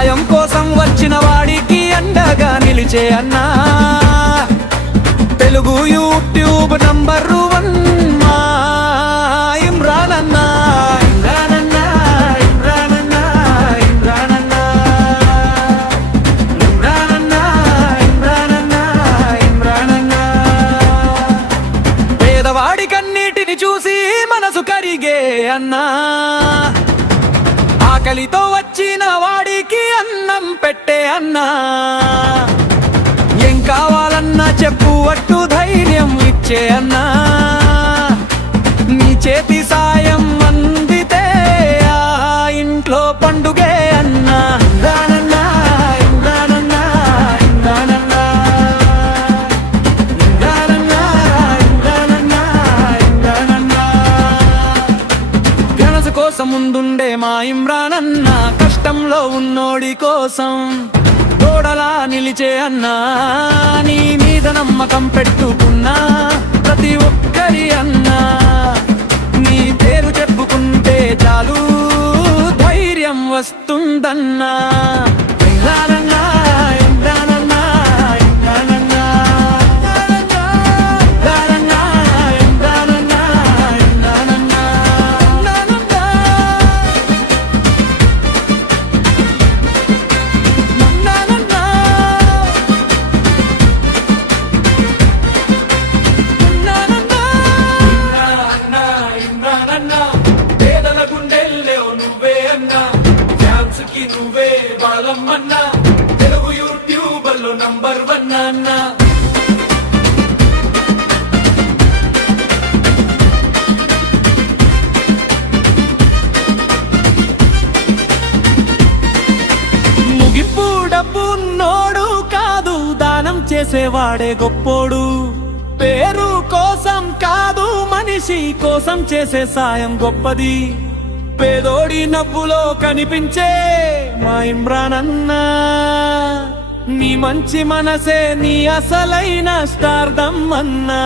సాయం కోసం వచ్చిన వాడికి అండగా నిలిచే అన్నా తెలుగు యూట్యూబ్ నంబర్ 1 మా ఇమ్రాన్ అన్నా. పేదవాడి కన్నీటిని చూసి మనసు కరిగే అన్నా ఆకలితో వచ్చిన వాడికి అన్నం పెట్టే అన్నా ఏం కావాలన్నా చెప్పు అట్టు ధైర్యం ఇచ్చే అన్నా నీ చేతి సాయం అందితే ఆ ఇంట్లో పండుగే అన్నా. ఇమ్రానన్నా, ఇమ్రానన్నా, ఇమ్రానన్నా, ఇమ్రానన్నా, ఇమ్రానన్నా, ఇమ్రానన్నా. గణస కోసం ముందుండే మా ఇమ్రానన్నా కష్టంలో ఉన్నోడి కోసం తోడలా నిలిచే అన్నా నీ మీద నమ్మకం పెట్టుకున్నా ప్రతి ఒక్కరి అన్నా నీ పేరు చెప్పుకుంటే చాలు ధైర్యం వస్తుందన్నా. ఇమ్రానన్నా, ఇమ్రానన్నా, ఇమ్రానన్నా, ఇమ్రానన్నా, ఇమ్రానన్నా, ఇమ్రానన్నా, ఇమ్రానన్నా. పేదల గుండెల్లో నువ్వే అన్నా ఫ్యాన్స్ కి నువ్వే బాలమ్మన్నా తెలుగు యూట్యూబర్లో నంబర్ 1 అన్నా. ముగింపు డబ్బు నోడు కాదు దానం చేసేవాడే గొప్పోడు పేరు కోసం కాదు మనిషి కోసం చేసే సాయం గొప్పది పేదోడి నవ్వులో కనిపించే మా ఇమ్రాన్ అన్నా నీ మంచి మనసే నీ అసలైన స్టార్డమ్ అన్నా.